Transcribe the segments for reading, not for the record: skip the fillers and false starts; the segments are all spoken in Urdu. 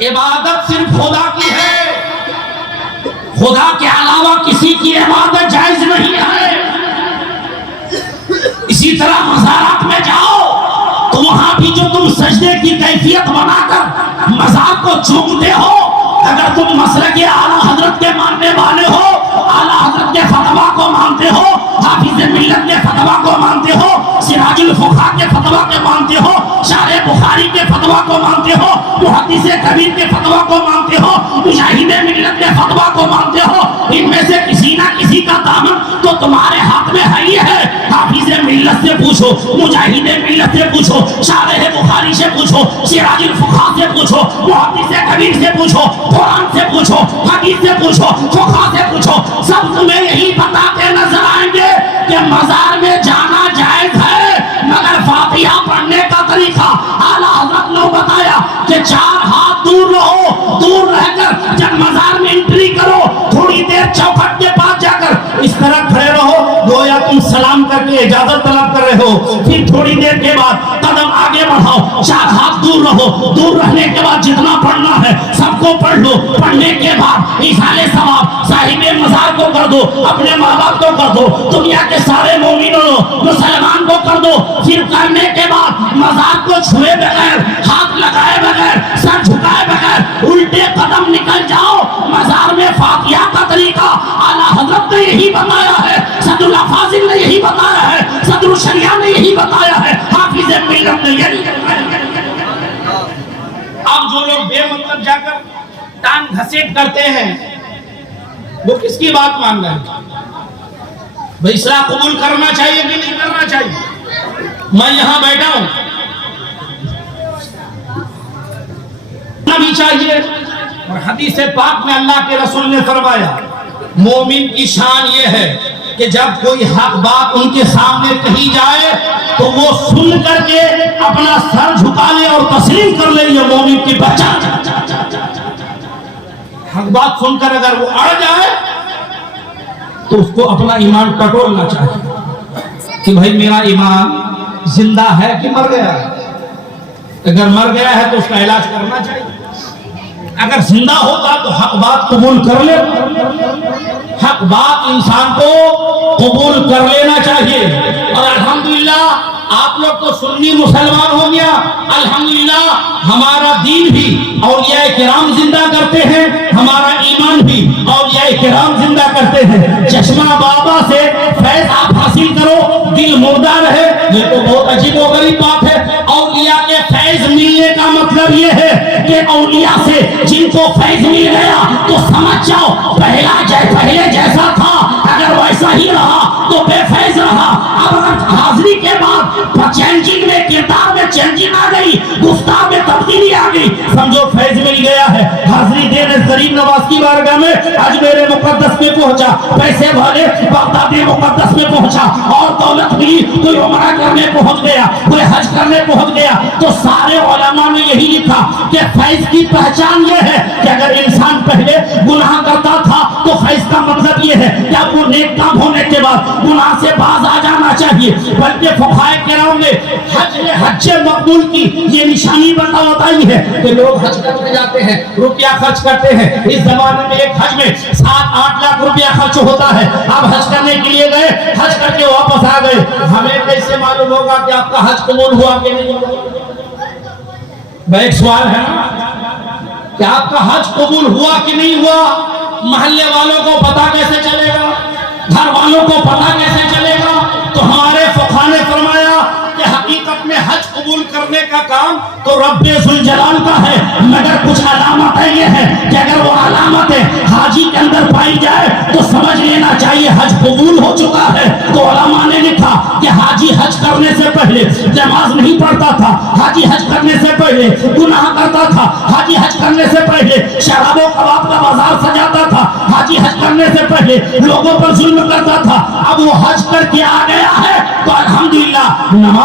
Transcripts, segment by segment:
عبادت صرف خدا کی ہے، خدا کے علاوہ کسی کی عبادت جائز نہیں ہے۔ اسی طرح مزارات میں جاؤ تو وہاں بھی جو تم سجدے کی کیفیت بنا کر مزار کو چومتے ہو، اگر تم مسلک اعلیٰ حضرت کے ماننے والے ہو، اعلیٰ حضرت کے فتویٰ کو مانتے ہو، حافظ ملت کے فتویٰ کو مانتے ہو، سراج الفقہاء کے فتویٰ کے مانتے ہو، شارح بخاری کے فتویٰ کو مانتے ہو، محدث کبیر کے فتویٰ کو مانتے ہو، مجاہد ملت کے فتویٰ کو مانتے ہو، ان میں سے کسی نہ کسی کا دامن تو تمہارے ہاتھ میں ہے ہی ہے۔ حافظ ملت سے پوچھو، مجاہد ملت سے پوچھو، شارح بخاری سے پوچھو، سراج الفقہاء سے پوچھو، محدث کبیر سے پوچھو، قرآن سے پوچھو، حدیث سے پوچھو، فقہ سے پوچھو، سب تمہیں یہی بتاتے نظر آئیں گے کہ مزار میں جانا جائز ہے، مگر فاتحہ پڑھنے کا طریقہ اعلیٰ حضرت نے بتایا کہ 4 ہاتھ دور رہو، دور رہ کر جب مزار میں انٹری کرو تھوڑی دیر چوکھٹ کے پاس جا کر اس طرح کھڑے رہو گویا تم سلام کر کے اجازت طلب کر رہے ہو، پھر تھوڑی دیر کے بعد قدم آگے بڑھاؤ، 4 ہاتھ دور رہو، دور رہنے کے بعد جتنا پڑھنا ہے سب کو پڑھ لو، پڑھنے کے بعد ایصال ثواب صاحب مزار کو کر دو، اپنے ماں باپ کو کر دو، دنیا کے سارے مومنوں مسلمان کو کر دو، پھر کرنے کے بعد مزار کو چھوئے بغیر، ہاتھ لگائے بغیر، سر جھکائے بغیر الٹے قدم نکل جاؤ۔ مزار میں فاتحہ کا طریقہ اعلیٰ حضرت نے یہی بتایا ہے، صدر الافاضل نے یہی بتایا ہے، صدر الشریعہ نے یہی بتایا ہے، حافظ ملت نے یہی بتایا ہے۔ اب جو لوگ بے مطلب جا کر ٹانگ گھسیٹ کرتے ہیں وہ کس کی بات مان رہے ہیں؟ بھئی اصلاح قبول کرنا چاہیے کہ نہیں کرنا چاہیے؟ میں یہاں بیٹھا ہوں بھی چاہیے، اور حدیث پاک میں اللہ کے رسول نے فرمایا مومن کی شان یہ ہے کہ جب کوئی حق بات ان کے سامنے کہی جائے تو وہ سن کر کے اپنا سر جھکا لے اور تسلیم کر لے، یہ مومن کی پہچان۔ حق بات سن کر اگر وہ اڑ جائے تو اس کو اپنا ایمان ٹٹولنا چاہیے کہ بھائی میرا ایمان زندہ ہے کہ مر گیا ہے۔ اگر مر گیا ہے تو اس کا علاج کرنا چاہیے، اگر زندہ ہوتا تو حق بات قبول کر لے، حق بات انسان کو قبول کر لینا چاہیے۔ اور الحمدللہ آپ لوگ تو سنی مسلمان ہو گیا، الحمدللہ ہمارا دین بھی اولیاء کرام زندہ کرتے ہیں، ہمارا ایمان بھی اولیاء کرام زندہ کرتے ہیں۔ چشمہ بابا سے فیض آپ حاصل کرو، دل مردہ رہے، یہ تو بہت عجیب و غریب بات ہے۔ اولیاء کے فیض ملنے کا مطلب یہ ہے کہ اولیاء سے جن کو فیض مل گیا تو سمجھ جاؤ پہلے جیسا تھا اگر ویسا ہی رہا تو بے فیض رہا۔ اب اگر حاضری کے بعد چینجنگ میں کردار میں چینجنگ آ گئی، گفتار میں تبدیلی آ گئی، سمجھو فیض مل گیا ہے۔ حاضری دینے غریب نواز کی بارگاہ میں اجمیر مقدس میں پہنچا، پیسے بھرے بغداد مقدس میں پہنچا، اور دولت ملی، کوئی عمرہ کرنے پہنچ گیا، کوئی حج کرنے پہنچ گیا، تو سارے علماء نے یہی لکھا کہ فیض کی پہچان یہ ہے کہ اگر انسان پہلے گناہ کرتا تھا تو فیض کا مطلب یہ ہے کہ اب وہ نیک کام ہونے کے بعد گناہ سے باز آ جانا چاہیے۔ بلکہ فقہاء کرام نے حج مقبول کی یہ نشانی بتائی ہے کہ لوگ حج کرنے جاتے ہیں، روپیہ خرچ کرتے ہیں۔ اس زمانے میں ایک حج میں 7-8 لاکھ روپیہ خرچ ہوتا ہے۔ آپ حج کرنے کے لیے گئے، حج کر کے واپس آ گئے، ہمیں کیسے معلوم ہوگا کہ آپ کا حج قبول ہوا کہ نہیں ہوا؟ ایک سوال ہے کہ آپ کا حج قبول ہوا کہ نہیں ہوا، محلے والوں کو پتہ کیسے چلے گا، گھر والوں کو پتہ کیسے چلے گا؟ تو ہمارے فقہاء نے فرمایا کہ حقیقت میں حج قبول کرنے کا کام تو رب ذوالجلال کا ہے، مگر کچھ علامتیں یہ ہے کہ اگر وہ علامتیں حاجی کے اندر پائی جائے تو سمجھ لینا چاہیے حج قبول ہو چکا ہے۔ تو علماء نے لکھا کہ حاجی حج کرنے سے پہلے نماز نہیں پڑھتا تھا، حاجی حج کرنے سے پہلے گناہ کرتا تھا، حاجی حج کرنے سے پہلے شراب و کباب کا بازار سجاتا تھا، حاجی حج کرنے سے پہلے لوگوں پر ظلم کرتا تھا۔ اب وہ حج کر کے آ گیا ہے تو الحمدللہ نماز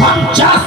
50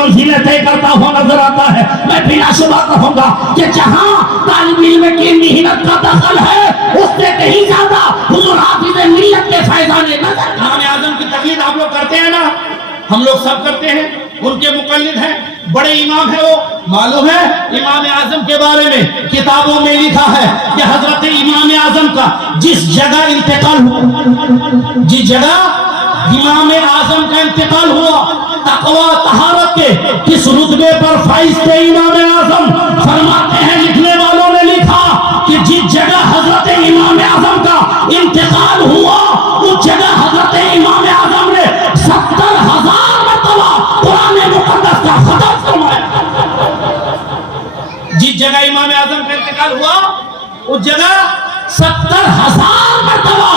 منزلیں طے کرتا ہوا نظر آتا ہے. میں بلا شبہ کہوں گا کہ جہاں طالب علم کی محنت کا دخل ہے اس سے کہیں زیادہ حضور حافظ ملت کے فیضان نظر. امام اعظم کی تقلید آپ لوگ کرتے ہیں نا, ہم لوگ سب کرتے ہیں, ان کے مقلد ہیں, بڑے امام ہیں وہ. معلوم ہے امام اعظم کے بارے میں کتابوں میں لکھا ہے کہ حضرت امام اعظم کا جس جگہ انتقال ہوا, جس جگہ امام اعظم کا انتقال ہوا, تقوی طہارت کے کس رتبے پر فائز تھے امام اعظم. فرماتے ہیں لکھنے والوں نے لکھا کہ جس جگہ حضرت امام اعظم کا انتقال ہوا اس جگہ حضرت امام اعظم نے 70,000 مرتبہ قرآن مقدس کا ختم فرمایا. جس جگہ امام اعظم کا انتقال ہوا اس جگہ 70,000 مرتبہ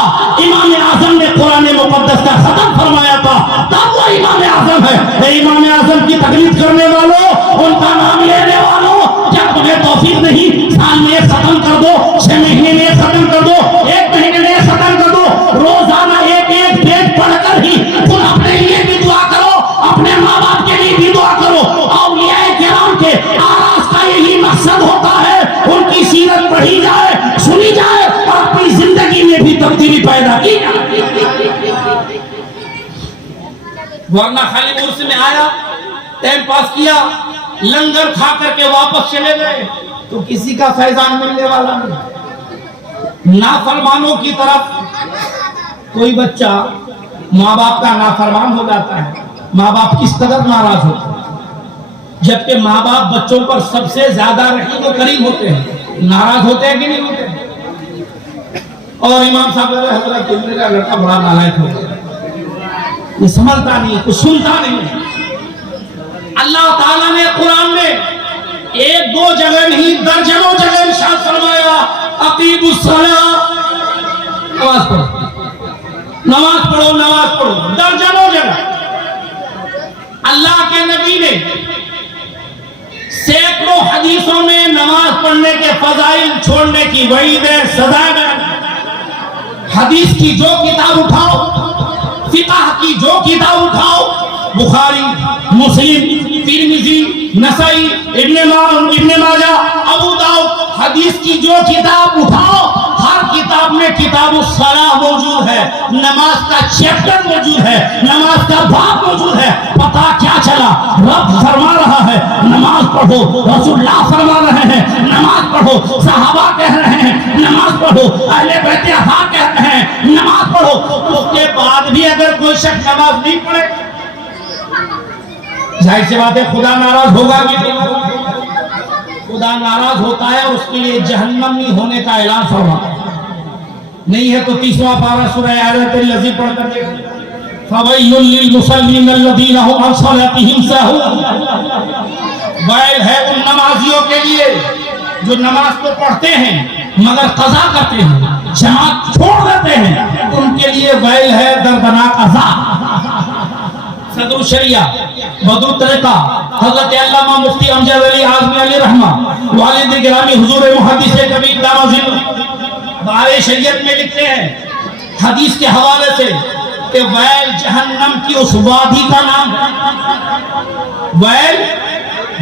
امام اعظم نے قرآن مقدس کا ختم فرمایا تھا. تب وہ امام اعظم ہے. امام اعظم کی تقلید کرنے والوں, ان کا نام لینے والوں, کیا تمہیں توفیق نہیں سال میں ایک ختم کر دو, 6 مہینے میں ایک ختم کر دو, 1 مہینے میں ایک ختم کر دو, روزانہ ایک پیج پڑھ کر ہی تم اپنے لیے بھی دعا کرو, اپنے ماں باپ کے لیے بھی دعا کرو. اولیاء کرام کے آراز کا یہی مقصد ہوتا ہے, ان کی سیرت پڑھی جائے, سنی جائے اور اپنی زندگی میں بھی تبدیلی پیدا کی جائے. ورنہ خالی عرس میں آیا, ٹائم پاس کیا, لنگر کھا کر کے واپس چلے گئے تو کسی کا فیضان ملنے والا نہیں. نافرمانوں کی طرف کوئی بچہ ماں باپ کا نافرمان ہو جاتا ہے, ماں باپ کس قدر ناراض ہوتے ہیں, جبکہ ماں باپ بچوں پر سب سے زیادہ رحیم و کریم ہوتے ہیں. ناراض ہوتے ہیں کہ نہیں ہوتے ہیں؟ اور امام صاحب حضرت میرا لڑکا بڑا نالائق ہو گیا, یہ سمجھتا نہیں, کچھ سنتا نہیں. اللہ تعالیٰ نے قرآن میں 1-2 جگہ نہیں درجنوں جگہ ارشاد فرمایا اقیموا الصلاۃ, نماز پڑھو, نماز پڑھو, نماز پڑھو, درجنوں جگہ. اللہ کے نبی نے سینکڑوں حدیثوں میں نماز پڑھنے کے فضائل چھوڑنے کی وعید ہے, سزا ہے. حدیث کی جو کتاب اٹھاؤ, فقہ کی جو کتاب اٹھاؤ, بخاری, مسلم, ترمذی, نسائی, ابن ماجہ, ابو داؤد, حدیث کی جو کتاب اٹھاؤ ہر کتاب میں کتاب الصلاۃ موجود ہے, نماز کا چیپٹر موجود ہے, نماز کا باب موجود ہے. پتہ کیا چلا, رب فرما رہا ہے نماز پڑھو, رسول اللہ فرما رہے ہیں نماز پڑھو, صحابہ کہہ رہے ہیں نماز پڑھو, اہل بیت اطہار کہہ رہے ہیں نماز پڑھو. اس کے بعد بھی اگر کوئی شخص نماز نہیں پڑھے, ظاہر سی بات ہے خدا ناراض ہوگا کہ نہیں؟ خدا ناراض ہوتا ہے, اس کے لیے جہنم نہیں ہونے کا اعلان فرما. نہیں ہے تو 30واں پارہ سورہ آیت الذی پڑھ کر دیکھیں. فَوَيْلٌ لِّلْمُصَلِّينَ الَّذِينَ هُمْ عَنْ صَلَاتِهِمْ سَاهُونَ. ویل ہے ان نمازیوں کے لیے جو نماز کو پڑھتے ہیں مگر قضا کرتے ہیں, جماعت چھوڑ دیتے ہیں, ان کے لیے ویل ہے, دردناک عذاب. صدر الشریعہ بدر الطریقہ حضرت علامہ مفتی امجد علی اعظمی علیہ رحمہ, والد گرامی حضور محدث کبیر دامہ بارے شریعت میں لکھتے ہیں حدیث کے حوالے سے کہ ویل جہنم کی اس وادی کا نام ہے, ویل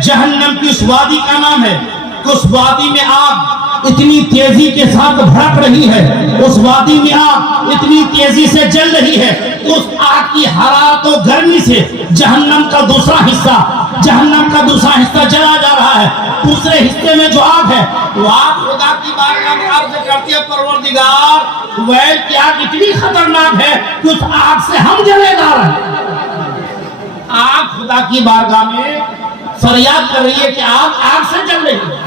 جہنم کی اس وادی کا نام ہے کہ اس وادی میں آگ اتنی تیزی کے ساتھ بھڑک رہی ہے, اس وادی میں آگ اتنی تیزی سے جل رہی ہے, اس آگ کی حرارت و گرمی سے جہنم کا دوسرا حصہ جلا جا رہا ہے. دوسرے حصے میں جو آگ ہے وہ آگ خدا کی بارگاہ میں عرض کرتی ہے پروردگار ویل کی آگ اتنی خطرناک ہے کہ اس آگ سے ہم جلے جا رہے ہیں. آگ خدا کی بارگاہ میں فریاد کر رہی ہے کہ آگ سے جل رہی ہے,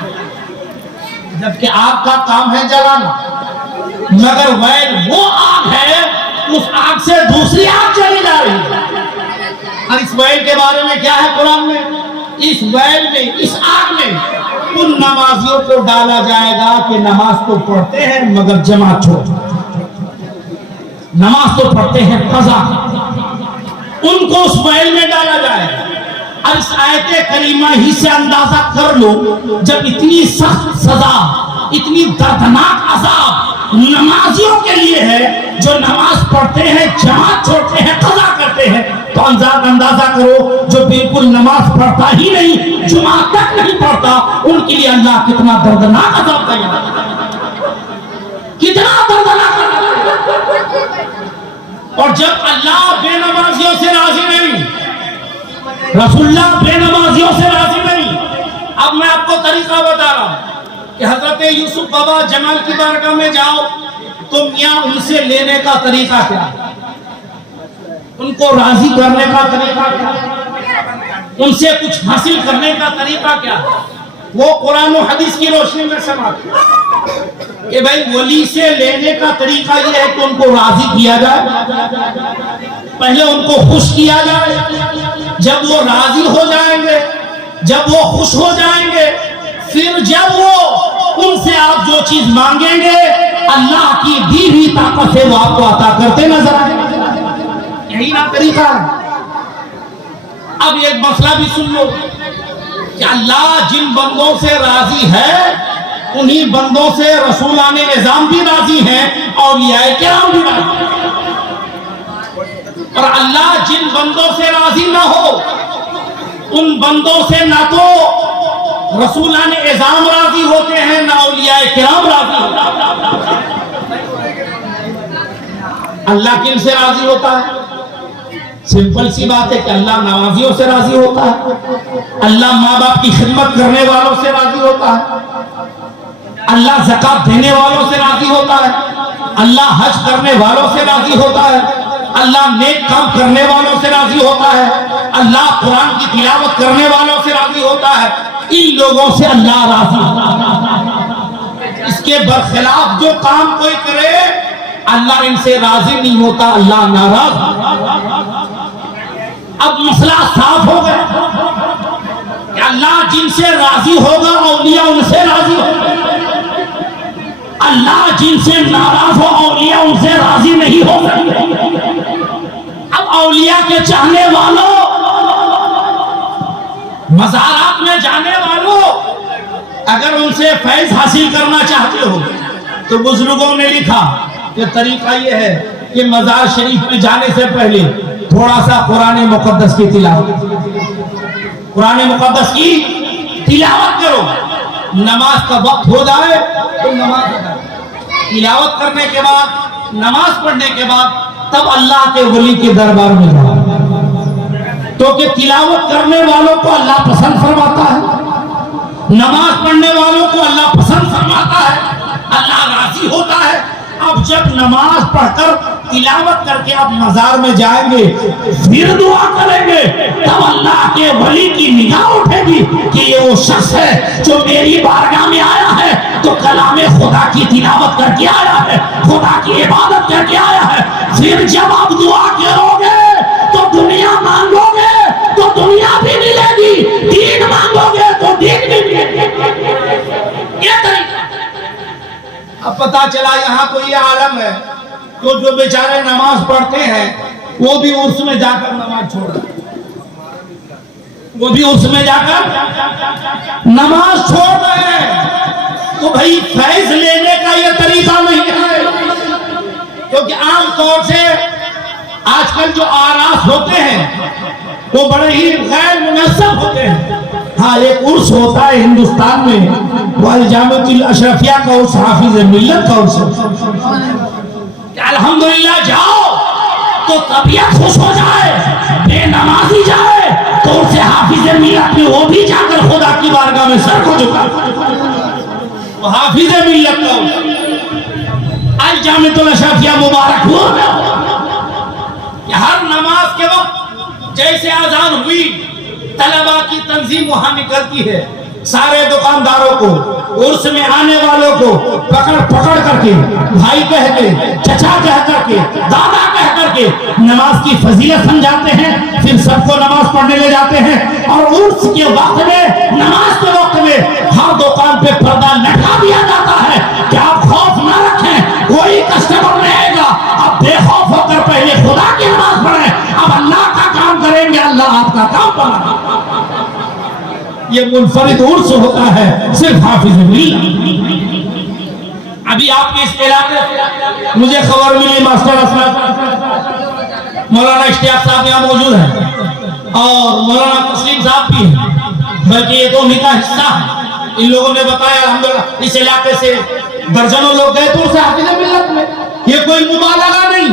جبکہ آگ کا کام ہے جلانا, مگر ویل وہ آگ ہے اس آگ سے دوسری آگ جلی جا رہی ہے. اور اس ویل کے بارے میں کیا ہے قرآن میں, اس ویل میں, اس آگ میں ان نمازیوں کو ڈالا جائے گا کہ نماز تو پڑھتے ہیں مگر جماعت چھوڑ, نماز تو پڑھتے ہیں قضا, ان کو اس ویل میں ڈالا جائے گا. اب اس آیت کریمہ ہی سے اندازہ کر لو, جب اتنی سخت سزا, اتنی دردناک عذاب نمازیوں کے لیے ہے جو نماز پڑھتے ہیں, جماعت چھوڑتے ہیں, قضا کرتے ہیں, تو اندازہ اندازہ کرو جو بالکل نماز پڑھتا ہی نہیں، جمعہ تک نہیں پڑھتا، ان کے لیے اللہ کتنا دردناک عذاب تیار ہے، کتنا دردناک عذاب۔ اور جب اللہ بے نمازیوں سے راضی نہیں، رسول اللہ بے نمازیوں سے راضی نہیں، اب میں آپ کو طریقہ بتا رہا ہوں کہ حضرت یوسف بابا جمال کی بارگاہ میں جاؤ تو میاں ان سے لینے کا طریقہ کیا، ان کو راضی کرنے کا طریقہ کیا، ان سے کچھ حاصل کرنے کا طریقہ کیا، وہ قرآن و حدیث کی روشنی میں سماتے کہ بھائی ولی سے لینے کا طریقہ یہ ہے کہ ان کو راضی کیا جائے، پہلے ان کو خوش کیا جائے، جب وہ راضی ہو جائیں گے، جب وہ خوش ہو جائیں گے، پھر جب وہ ان سے آپ جو چیز مانگیں گے اللہ کی دی ہوئی طاقت سے وہ آپ کو عطا کرتے نظر آئیں گے۔ یہی نا طریقہ ہے۔ اب ایک مسئلہ بھی سن لو کہ اللہ جن بندوں سے راضی ہے انہی بندوں سے رسولان نظام بھی راضی ہیں، اولیاء کرام بھی راضی ہیں، اور اللہ جن بندوں سے راضی نہ ہو ان بندوں سے نہ تو رسولان نظام راضی ہوتے ہیں نہ اولیاء کرام راضی ہوتے ہیں۔ اللہ کن سے راضی ہوتا ہے؟ سمپل سی بات ہے کہ اللہ نمازیوں سے راضی ہوتا ہے، اللہ ماں باپ کی خدمت کرنے والوں سے راضی ہوتا ہے، اللہ زکات دینے والوں سے راضی ہوتا ہے، اللہ حج کرنے والوں سے راضی ہوتا ہے، اللہ نیک کام کرنے والوں سے راضی ہوتا ہے، اللہ قرآن کی تلاوت کرنے والوں سے راضی ہوتا ہے، ان لوگوں سے اللہ راضی ہوتا ہے۔ اس کے برخلاف جو کام کوئی کرے اللہ ان سے راضی نہیں ہوتا، اللہ ناراض ہوتا۔ اب مسئلہ صاف ہو گیا کہ اللہ جن سے راضی ہوگا اولیاء ان سے راضی ہوگا، اللہ جن سے ناراض ہو اولیاء ان سے راضی نہیں ہوگا۔ اب اولیاء کے چاہنے والوں، مزارات میں جانے والوں، اگر ان سے فیض حاصل کرنا چاہتے ہو تو بزرگوں نے لکھا کہ طریقہ یہ ہے کہ مزار شریف میں جانے سے پہلے تھوڑا سا قرآن مقدس کی تلاوت، قرآن مقدس کی تلاوت کرو، نماز کا وقت ہو جائے تو نماز ادا، تلاوت کرنے کے بعد نماز پڑھنے کے بعد تب اللہ کے ولی کے دربار میں جاؤ، تو کہ تلاوت کرنے والوں کو اللہ پسند فرماتا ہے، نماز پڑھنے والوں کو اللہ پسند فرماتا ہے، اللہ راضی ہوتا ہے۔ اب جب نماز پڑھ کر تلاوت کر کے آپ مزار میں جائیں گے پھر دعا کریں گے تب اللہ کے ولی کی نگاہ اٹھے گی کہ یہ وہ شخص ہے جو میری بارگاہ میں آیا ہے تو کلام خدا کی تلاوت کر کے آیا ہے، خدا کی عبادت کر کے آیا ہے۔ پھر جب آپ دعا کرو گے تو دنیا مانگو گے تو دنیا بھی ملے گی، دین مانگو گے تو دین بھی ملے گی۔ یہ طریقہ اب پتا چلا یہاں تو یہ عالم ہے تو جو بیچارے نماز پڑھتے ہیں وہ بھی عرس میں جا کر نماز چھوڑ رہے ہیں، وہ بھی عرس میں جا کر نماز چھوڑ رہے ہیں۔ تو بھائی فیض لینے کا یہ طریقہ نہیں ہے، کیونکہ عام طور سے آج کل جو آراس ہوتے ہیں وہ بڑے ہی غیر منظم ہوتے ہیں۔ ہاں ایک عرس ہوتا ہے ہندوستان میں، وہ الجامعۃ الاشرفیہ کا عرس، حافظ ملت کا عرس، کہ الحمدللہ جاؤ تو طبیعت خوش ہو جائے، بے نمازی جائے تو اسے حافظ ملت میں وہ بھی جا کر خدا کی بارگاہ میں سر کو جھکا، وہ حافظ ملت کا الجامعۃ الاشرفیہ مبارک ہوا کہ ہر نماز کے وقت جیسے اذان ہوئی طلبہ کی تنظیم وہاں نکلتی ہے، سارے دکانداروں کو، عرس میں آنے والوں کو پکڑ پکڑ کر کے، بھائی کہہ کے، چچا کہہ کر کے، دادا کہہ کر کے نماز کی فضیلت سمجھاتے ہیں، پھر سب کو نماز پڑھنے لے جاتے ہیں۔ اور عرس کے وقت میں، نماز کے وقت میں ہر دکان پہ پردہ لٹکا دیا جاتا ہے کہ آپ خوف نہ رکھیں، کوئی کسٹمر نہیں آئے گا، آپ بے خوف ہو کر پہلے خدا کی نماز پڑھیں، اب اللہ کا کام کریں گے، اللہ آپ کا کام پڑھیں۔ یہ منفرد عرس ہوتا ہے صرف حافظ ملت۔ ابھی آپ کے اس علاقے سے مجھے خبر ملی، ماسٹر اسلام مولانا اشتیاق صاحب یہاں موجود ہیں، اور مولانا تسلیم صاحب بھی ہیں، بلکہ یہ تو انہی کا حصہ ہے۔ ان لوگوں نے بتایا الحمدللہ اس علاقے سے درجنوں لوگ گئے دور سے حافظ ملت میں۔ یہ کوئی مبالغہ نہیں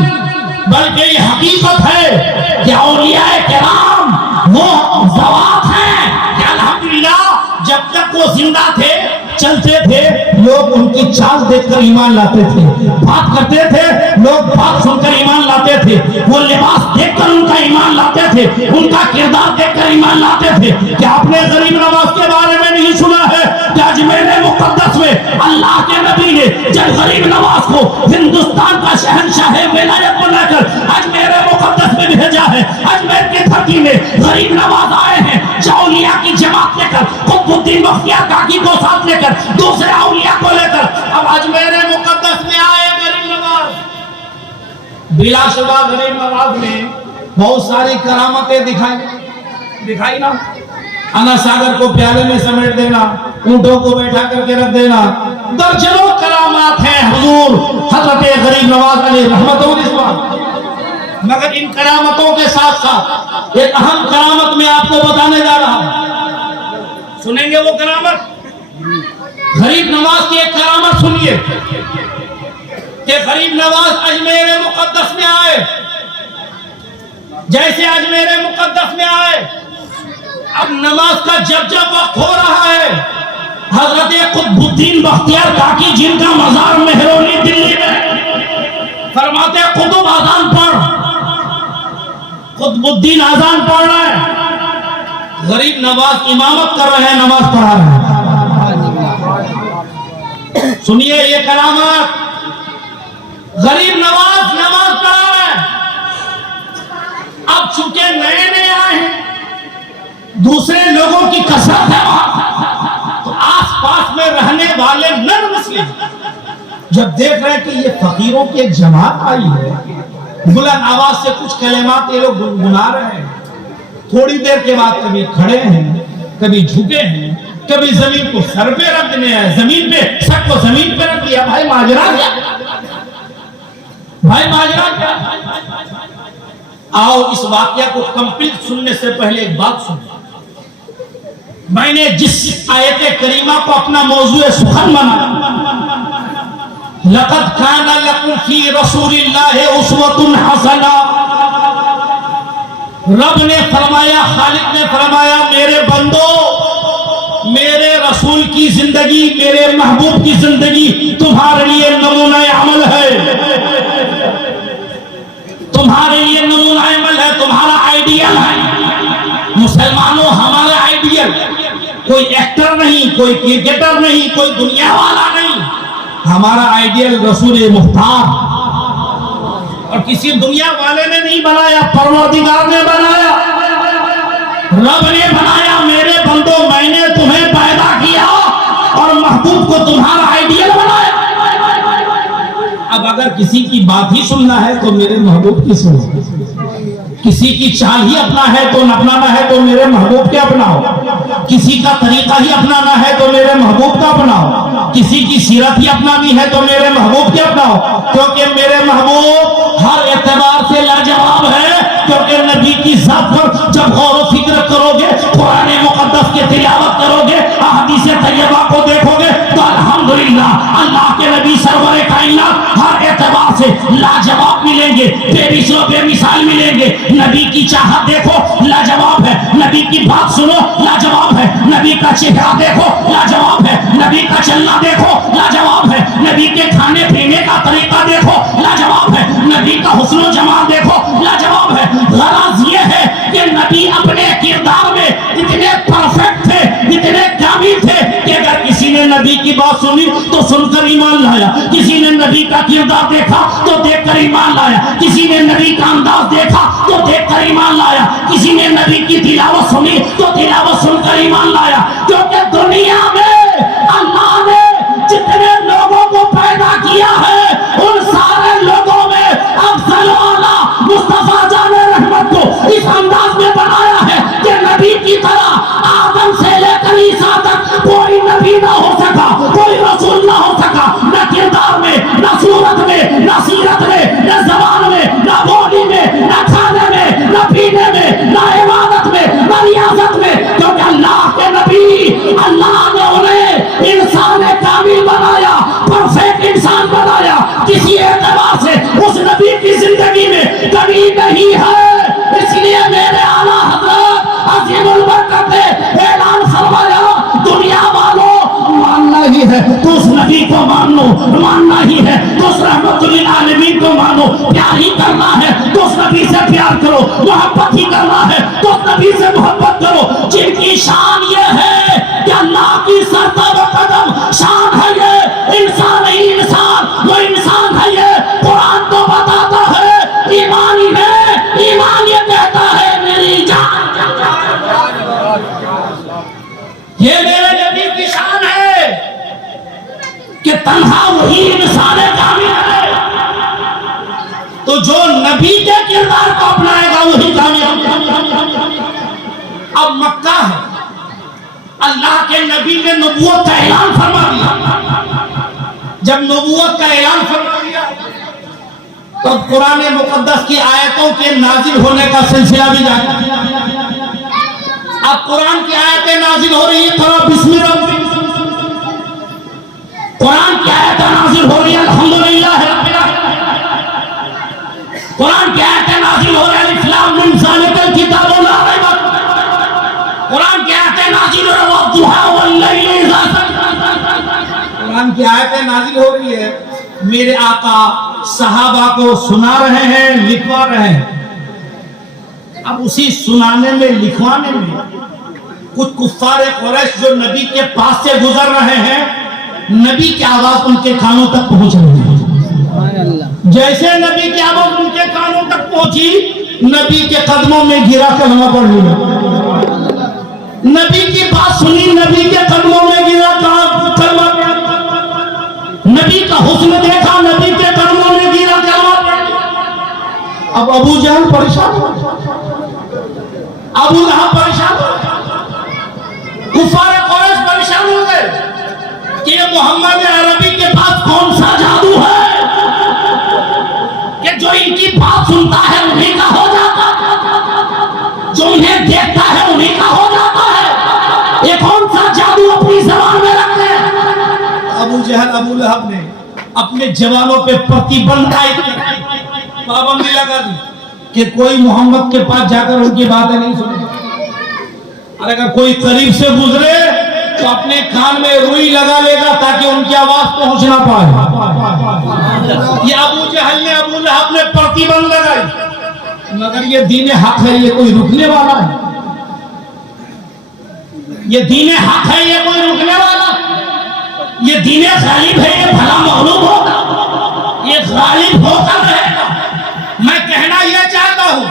بلکہ یہ حقیقت ہے کہ اولیاء کرام وہ ذوات ہیں کہ الحمدللہ جب تک وہ زندہ تھے چلتے تھے لوگ ان کی چال دیکھ کر ایمان لاتے تھے، بات کرتے تھے لوگ بات سن کر ایمان لاتے تھے، وہ لباس دیکھ کر ان کا ایمان لاتے تھے، ان کا کردار دیکھ کر ایمان لاتے تھے۔ کہ آپ نے غریب نواز کے بارے میں نہیں سنا ہے کہ اجمیر مقدس میں اللہ کے نبی نے جب غریب نواز کو ہندوستان کا شہنشاہ ولایت بنا کر اجمیر مقدس میں بھیجا ہے، اجمیر کی دھرتی میں غریب نواز آئے ہیں اولیاء کی جماعت لے کر، قطب الدین بختیار کاکی کو ساتھ لے کر، دوسرے اولیاء کو لے کر اب اجمیر مقدس میں آئے غریب نواز۔ بلا شبہ غریب نواز نے بہت ساری کرامتیں دکھائی نا، انا ساگر کو پیالے میں سمیٹ دینا، اونٹوں کو بیٹھا کر کے رکھ دینا، درجنوں کرامات ہیں حضور حضرت غریب نواز علیہ رحمت و رضوان۔ مگر ان کرامتوں کے ساتھ ساتھ ایک اہم کرامت میں آپ کو بتانے جا رہا ہوں، سنیں گے وہ کرامت؟ غریب نواز کی ایک کرامت سنیے کہ غریب نواز اجمیر مقدس میں آئے، جیسے اجمیر مقدس میں آئے اب نماز کا جب وقت ہو رہا ہے، حضرت قطب الدین بختیار کاکی جن کا مزار مہرونی دلی میں، فرماتے قطب آذان پڑھ، قطب الدین آذان پڑھ رہا ہے، غریب نواز امامت کر رہے ہیں، نماز پڑھا رہے ہیں۔ سنیے یہ کرامات، غریب نواز نماز پڑھا رہا ہے۔ اب چونکہ نئے نئے آئے ہیں، دوسرے لوگوں کی کثرت ہے وہاں، تو آس پاس میں رہنے والے نن مسلم جب دیکھ رہے ہیں کہ یہ فقیروں کی ایک جماعت آئی ہے، بلند آواز سے کچھ کلمات یہ لوگ گنگنا رہے ہیں، تھوڑی دیر کے بعد کبھی کھڑے ہیں، کبھی جھکے ہیں، کبھی زمین کو سر پہ رکھ دینے ہیں، زمین پہ سر کو زمین پہ رکھ دیا۔ بھائی ماجرا کیا؟ بھائی ماجرا کیا؟ آؤ اس واقعہ کو کمپلیٹ سننے سے پہلے ایک بات سنیں۔ میں نے جس آیت کریمہ کو اپنا موضوع سخن بنا، لقد كان لكم في رسول الله اسوة حسنة، رب نے فرمایا، خالق نے فرمایا میرے بندو میرے رسول کی زندگی، میرے محبوب کی زندگی تمہارے لیے نمونہ عمل ہے، تمہارے لیے نمونہ عمل ہے، تمہارا آئیڈیل ہے۔ مسلمانوں ہمارا آئیڈیل کوئی ایکٹر نہیں، کوئی کرکٹر نہیں، کوئی دنیا والا نہیں، ہمارا آئیڈیل رسول مختار، اور کسی دنیا والے نے نہیں بنایا، پروردگار نے بنایا، رب نے بنایا۔ میرے بندو میں نے تمہیں پیدا کیا اور محبوب کو تمہارا آئیڈیل بنایا۔ اب اگر کسی کی بات ہی سننا ہے تو میرے محبوب کی سنو، کسی کی چال ہی اپنا ہے تو اپنانا ہے تو میرے محبوب کے اپناؤ، کسی کا طریقہ ہی اپنانا ہے تو میرے محبوب کا اپناؤ، کسی کی سیرت ہی اپنانی ہے تو میرے محبوب کے اپناؤ، کیونکہ میرے محبوب ہر اعتبار سے لاجواب ہے۔ کیونکہ نبی کی ذات پر جب غور و فکر کرو گے، قرآن مقدس کی تلاوت کرو گے، احادیث طیبہ کو دیکھو گے تو الحمدللہ اللہ کے نبی سرور کائنات ہر اعتبار سے لاجواب ملیں گے، بے مثل و بے مثال ملیں گے۔ نبی کی چاہت دیکھو لاجواب ہے، نبی کی بات سنو لاجواب ہے، نبی کا چہرہ دیکھو لاجواب ہے، نبی کا چلنا دیکھو لاجواب ہے، نبی کے کھانے پینے کا طریقہ دیکھو لاجواب ہے، نبی کا حسن و جمال دیکھو لاجواب ہے۔ غرض یہ ہے کہ نبی اپنے کردار میں اتنے پرفیکٹ تھے، اتنے کامل تھے کہ اگر کسی نے نبی کی بات سنی تو سن کر ایمان لایا، کسی نے نبی کا کردار دیکھا تو دیکھ کر ایمان لایا، کسی نے نبی کا انداز دیکھا تو دیکھ کر ایمان لایا، کسی نے نبی کی تلاوت سنی تو تلاوت سن کر ایمان لایا۔ کیونکہ دنیا میں اللہ نے جتنے لوگوں کو پیدا کیا ہے ان سارے لوگوں میں افضل والا مصطفیٰ جان رحمت کو اس انداز میں بنایا ہے کہ نبی کی طرح آدم سے لے کر عیسیٰ تک کوئی نبی نہ ہو سکا، کوئی رسول نہ ہو سکا، نہ کردار میں، نہ صورت میں، نہ سیرت میں، نہ زبان میں، نہ بولی میں، نہ کھانے میں، نہ پینے میں، نہ عبادت میں، تو اس نبی کو مان لو، ماننا ہی ہے تو اس رحمت للعالمین کو مانو، پیار ہی کرنا ہے تو اس نبی سے پیار کرو، محبت ہی کرنا ہے تو اس نبی سے محبت کرو، جن کی شان یہ ہے کہ اللہ کی سرتاب قدم شان ہے یہ، انسان ہی انسان، وہ انسان ہے یہ، قرآن تو بتاتا ہے ایمان ہی ہے، ایمان یہ کہتا ہے میری جان، یہ میرے نبی کی شان ہے کہ تنہا وہی انسان کامل ہے، تو جو نبی کے کردار کو اپنائے گا وہی کامیاب۔ اب مکہ ہے، اللہ کے نبی نے نبوت کا اعلان فرما دیا، جب نبوت کا اعلان فرما دیا تو قرآن مقدس کی آیتوں کے نازل ہونے کا سلسلہ بھی جاری۔ اب قرآن کی آیتیں نازل ہو رہی ہے، بسم ربک، قرآن کی آیتیں نازل ہو رہی ہے الحمدللہ رب العالمین، قرآن کی آیتیں نازل ہو رہی ہے الف لام میم ذالک الکتاب لا ریب فیہ، قرآن کی آیتیں نازل ہو رہی ہے والضحی واللیل اذا سجى، قرآن کی آیتیں نازل ہو رہی ہے، میرے آقا صحابہ کو سنا رہے ہیں، لکھوا رہے ہیں۔ اب اسی سنانے میں لکھوانے میں کچھ کفار قریش جو نبی کے پاس سے گزر رہے ہیں، نبی کی آواز ان کے کانوں تک پہنچ رہی ہے، جیسے نبی کی آواز ان کے کانوں تک پہنچی، نبی کے قدموں میں گرا کلمہ پڑھ لیا، نبی کی بات سنی، نبی کے قدموں میں گرا کلمہ، نبی کا حسن دیکھا، نبی کے قدموں میں گرا کلمہ پڑھ لیا۔ اب ابو جہل پریشان ہو، ابو لہب پریشان ہو، کفار قریش پریشان ہو گئے کہ یہ محمد عربی کے پاس کون سا جادو ہے کہ جو ان کی بات سنتا ہے انہیں کا ہو جاتا ہے، جو انہیں دیکھتا ہے انہیں کا ہو جاتا ہے، یہ کون سا جادو اپنی زبان میں رکھ لے۔ ابو جہل ابو لہب نے اپنے جوانوں پہ پرتیبندھ عائد کی، پابندی لگا دی کہ کوئی محمد کے پاس جا کر ان کی باتیں نہیں سنے، اور اگر کوئی قریب سے گزرے تو اپنے کان میں روئی لگا لے گا تاکہ ان کی آواز پہنچ نہ پائے۔ یہ ابو جہل نے ابو لہب نے پرتیبندھ لگائی، مگر یہ دین حق ہے، یہ کوئی رکنے والا ہے، یہ دین حق ہے، یہ کوئی رکنے والا ہے، یہ دین غالب ہے، یہ بھلا مغلوب ہوگا، یہ غالب ہو کر رہے گا۔ میں کہنا یہ چاہتا ہوں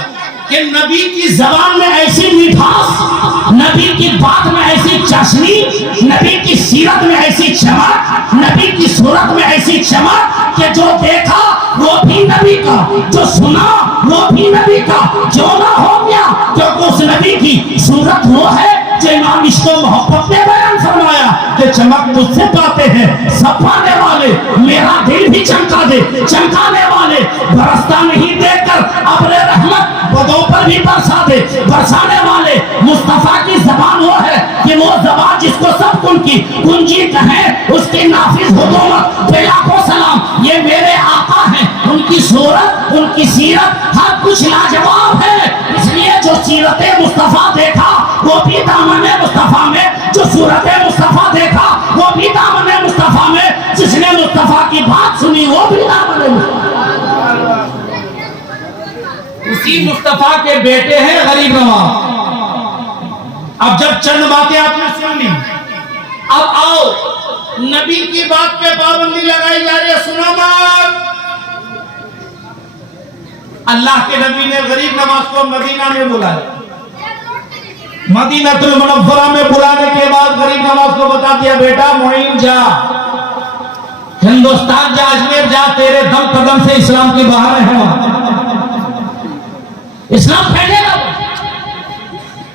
کہ نبی کی زبان میں ایسی مٹھاس، نبی کی بات میں ایسی چاشنی، نبی کی سیرت میں ایسی چمک، نبی کی صورت میں ایسی چمک کہ جو دیکھا وہ بھی نبی کا، جو سنا وہ بھی نبی کا، جو نہ ہو گیا کیونکہ اس نبی کی صورت وہ ہے جو امام عشق و محبت نے بیان فرمایا کہ چمک مجھ سے پاتے ہیں سب پانے والے، میرا دل بھی چمکا دے، چمکانے والے، برستا نہیں دیکھ کر ابر رحمت بدوں پر بھی برسا دے، برسانے والے۔ مصطفیٰ کی زبان وہ ہے کہ وہ زبان جس کو سب کن کی کنجی کہیں، اس کی نافذ حکومت پہ لاکھوں سلام۔ یہ میرے آقا ہیں، ان کی صورت، ان کی سیرت ہر کچھ لاجواب ہے، اس لیے جو سیرت مصطفیٰ دیکھا وہ بھی دامن مصطفیٰ میں، جو صورت مصطفیٰ دیکھا وہ بھی دامن مصطفیٰ میں، جس نے مصطفیٰ کی بات سنی وہ بھی دامن مصطفیٰ۔ اسی مصطفیٰ کے بیٹے ہیں غریب نواز۔ اب جب چند باتیں آپ نے سن لی، اب آؤ نبی کی بات پہ پابندی لگائی جا رہی ہے، سنو بات۔ اللہ کے نبی نے غریب نواز کو مدینہ میں بلایا، مدینہ المنورہ میں بلانے کے بعد غریب نواز کو بتا دیا بیٹا معین جا، ہندوستان جا، اجمیر جا، تیرے دم قدم سے اسلام کی بہاریں ہیں، اسلام پھیلے گا۔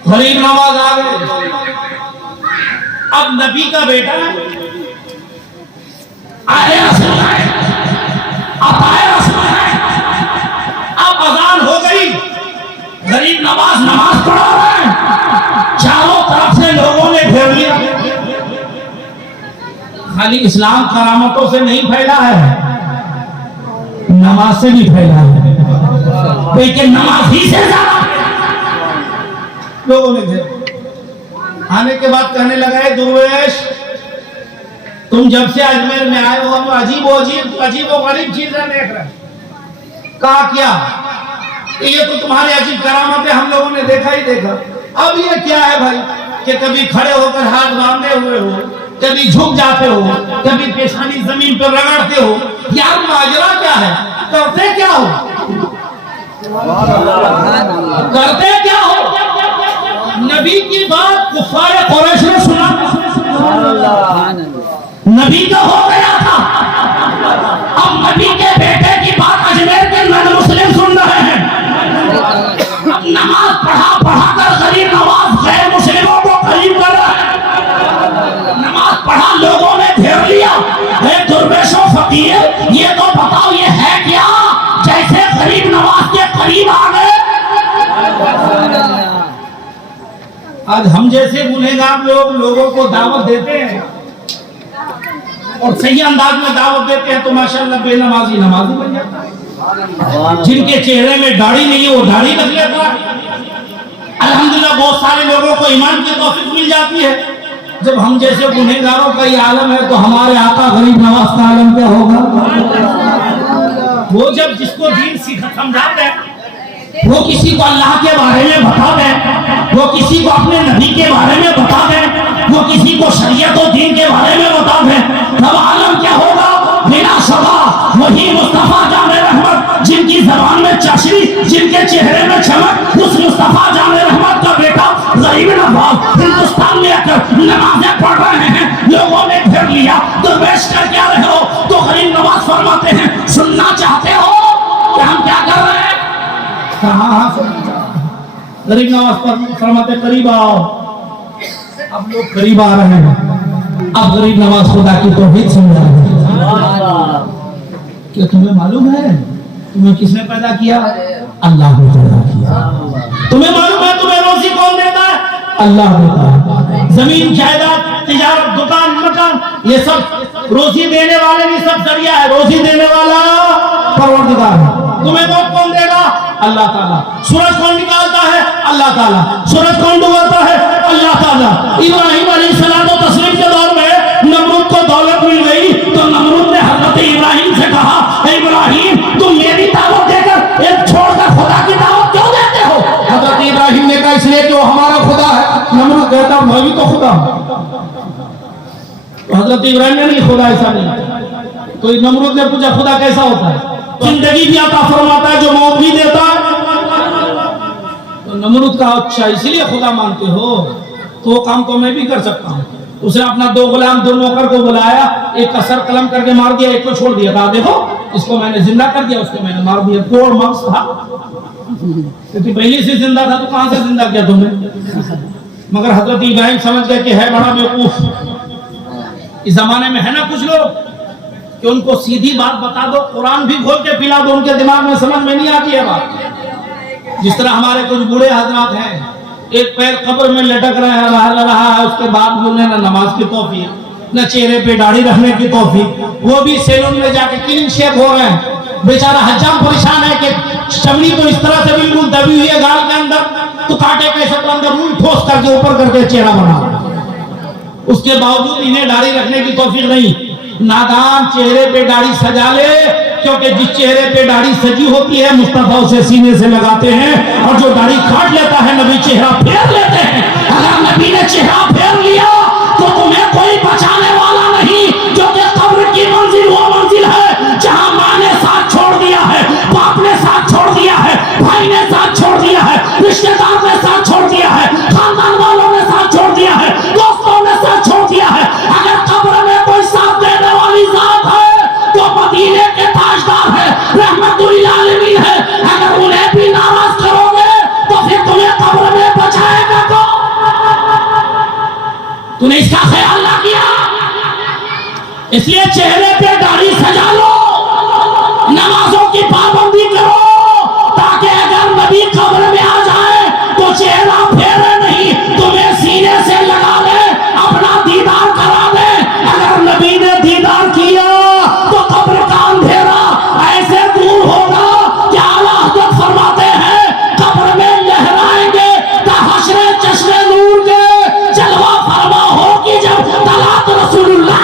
غریب نواز آ گئے، اب نبی کا بیٹا آئے رسول ہے، اب آئے رسول ہے، اب اذان ہو گئی، غریب نواز نماز پڑھا رہے ہیں، چاروں طرف سے لوگوں نے گھیر لیا۔ خالی اسلام کرامتوں سے نہیں پھیلا ہے، نماز سے بھی پھیلا ہے، لیکن نماز ہی سے زیادہ لوگوں نے گھیر۔ آنے کے بعد کہنے لگا ہے درویش تم جب سے اجمیر میں آئے ہو ہم عجیب و غریب چیزیں دیکھ رہے ہیں. کہا کیا یہ تو تمہاری عجیب کرامتیں ہم لوگوں نے دیکھا ہی دیکھا. اب یہ کیا ہے بھائی کہ کبھی کھڑے ہو کر ہاتھ باندھے ہوئے ہو, کبھی جھک جاتے ہو, کبھی پیشانی زمین پر رگڑتے ہو. یار ماجرا کیا ہے؟ کرتے کیا ہو؟ کرتے کیا ہو؟ نبی کی بات کفار قریش نے سنا, نبی تو ہو گیا تھا, اب نبی کے بیٹے کی بات اجمیر کے نن مسلم سن رہے ہیں. نماز پڑھا کر غریب نواز غیر مسلموں کو قریب کر رہا ہے. نماز پڑھا لوگوں نے پھیر لیا, اے درویش و فقیر یہ تو بتاؤ یہ ہے کیا جیسے غریب نواز کے قریب آ گئے. آج ہم جیسے گنہگار لوگ لوگوں کو دعوت دیتے ہیں اور صحیح انداز میں دعوت دیتے ہیں تو ماشاءاللہ بے نمازی نمازی بن جاتا ہے. جن کے چہرے میں داڑھی نہیں ہے وہ داڑھی رکھ لیتا ہے. الحمدللہ بہت سارے لوگوں کو ایمان کی توفیق مل جاتی ہے. جب ہم جیسے گنہگاروں کا یہ عالم ہے تو ہمارے آقا غریب نواز کا عالم کیا ہوگا؟ وہ جب جس کو دین سمجھا دیں, وہ کسی کو اللہ کے بارے میں بتا دیں, وہ کسی کو اپنے نبی کے بارے میں بتا دیں, وہ کسی کو شریعت و دین کے بارے میں بتا دیں, تب عالم کیا ہوگا؟ بلا شبہ وہی مصطفیٰ جان رحمت جن کی زبان میں چاشنی, جن کے چہرے میں چمک, اس مصطفیٰ جان رحمت کا بیٹا غریب نواز ہندوستان میں آ کر نمازیں پڑھ رہے ہیں. لوگوں نے پھر لیا درویش کر کیا رہے ہو؟ تو غریب نواز فرماتے ہیں سننا چاہتے ہو کہ ہم کیا کر رہے ہیں؟ کہاں غریب نواز فرماتے قریب آؤ. اب لوگ قریب آ رہے ہیں. اب غریب نواز خدا کی توحید سمجھا رہے ہیں. کیا تمہیں معلوم ہے تمہیں کس نے پیدا کیا؟ اللہ نے پیدا کیا. تمہیں معلوم ہے تمہیں روزی کون دیتا ہے؟ اللہ دیتا ہے. زمین جائیداد تجارت دکان مکان یہ سب روزی دینے والے بھی سب ذریعہ ہے. روزی دینے والا پروردگار ہے. تمہیں موت کون دے گا؟ اللہ تعالیٰ. سورج کون نکالتا ہے؟ اللہ تعالیٰ. سورج کون ڈباتا ہے؟ اللہ تعالیٰ. ابراہیم علیہ السلام و تسلیم کے دور میں نمرود کو دولت مل گئی تو نمرود نے حضرت ابراہیم سے کہا اے ابراہیم تم میری دعوت دے کر ایک چھوڑ کر خدا کی دعوت کیوں دیتے ہو؟ حضرت ابراہیم نے کہا اس لیے کہ وہ ہمارا خدا ہے. نمرود کہتا میں بھی تو خدا ہوں. حضرت ابراہیم نے نہیں خدا ایسا نہیں. تو نمرود نے پوچھا خدا کیسا ہوتا ہے؟ زندگی بھی عطا فرماتا ہے جو موت بھی دیتا ہے. تو نمرود کہا اچھا اس لیے خدا مانتے ہو تو وہ کام تو میں بھی کر سکتا ہوں. اس نے اپنا دو غلام دو نوکر کو بلایا, ایک کا سر قلم کر کے مار دیا, ایک کو چھوڑ دیا. کہا دیکھو اس کو میں نے زندہ کر دیا, اس کو میں نے مار دیا. کوڑ مغز تھا کیونکہ پہلے سے زندہ تھا تو کہاں سے زندہ کیا تم نے؟ مگر حضرت ابراہیم سمجھ گئے کہ ہے بڑا بیوقوف. اس زمانے میں ہے نا کچھ لوگ کہ ان کو سیدھی بات بتا دو, قرآن بھی کھول کے پلا دو, ان کے دماغ میں سمجھ میں نہیں آتی ہے بات. جس طرح ہمارے کچھ بوڑھے حضرات ہیں ایک پیر قبر میں لٹک رہا ہے, اس کے بعد بھی انہیں نہ نماز کی توفیق نہ چہرے پہ داڑھی رکھنے کی توفیق. وہ بھی سیلون میں جا کے کلین شیپ ہو رہے ہیں. بیچارہ حجام پریشان ہے کہ چمڑی تو اس طرح سے بالکل دبی ہوئی ہے گال کے اندر, تو کاٹے کیسے تو اندر روئی ٹھوس کر کے اوپر کر کے چہرہ بنا. اس کے باوجود انہیں داڑھی رکھنے کی توفیق نہیں. نادان چہرے پہ داڑھی سجا لے, کیونکہ جس چہرے پہ داڑھی سجی ہوتی ہے مصطفیٰ اسے سینے سے لگاتے ہیں, اور جو داڑھی کاٹ لیتا ہے نبی چہرہ پھیر لیتے ہیں. اگر نبی نے چہرہ پھیر لیا تو تمہیں کوئی بچانے والا نہیں, جو کہ قبر کی منزل وہ منزل ہے جہاں ماں نے ساتھ چھوڑ دیا ہے, باپ نے ساتھ چھوڑ دیا ہے, بھائی نے ساتھ چھوڑ دیا ہے, رشتے دار نے ساتھ چھوڑ دیا ہے, خاندان والوں نے ساتھ چھوڑ دیا ہے, دوستوں نے ساتھ چھوڑ دیا ہے. اگر قبر میں کوئی ساتھ دینے والی ذات ہے تو مدینے کے تاجدار ہے, رحمت للعالمین ہے. اگر انہیں بھی ناراض کرو گے تو پھر تمہیں قبر میں بچائے گا کون؟ تو نے اس کا خیال نہ کیا. اس لیے چہرے پہ داڑھی سجا لو, نمازوں کی پابندی کرو, تاکہ اگر نبی قبر میں آ جائے تو چہرہ پھیرے نہیں, تمہیں سینے سے لگا لے, اپنا دیدار کرا لے. اگر نبی نے دیدار کیا تو قبر کا اندھیرا ایسے دور ہوگا کہ اعلیٰ حضرت فرماتے ہیں قبر میں لہرائیں گے تا حشر چشم نور کے, جلوہ فرما ہوگی جب طلعت رسول اللہ.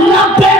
90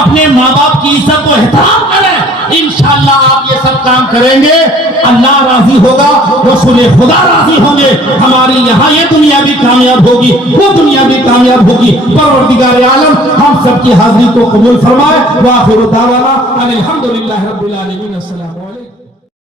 اپنے ماں باپ کی عزت و احترام کریں، انشاءاللہ آپ یہ سب کام کریں گے، اللہ راضی ہوگا، رسول خدا راضی ہوں گے، ہماری یہاں یہ دنیا بھی کامیاب ہوگی، وہ دنیا بھی کامیاب ہوگی۔ پروردگار عالم ہم سب کی حاضری کو قبول فرمائے۔ وآخر دعوانا الحمدللہ رب العالمین۔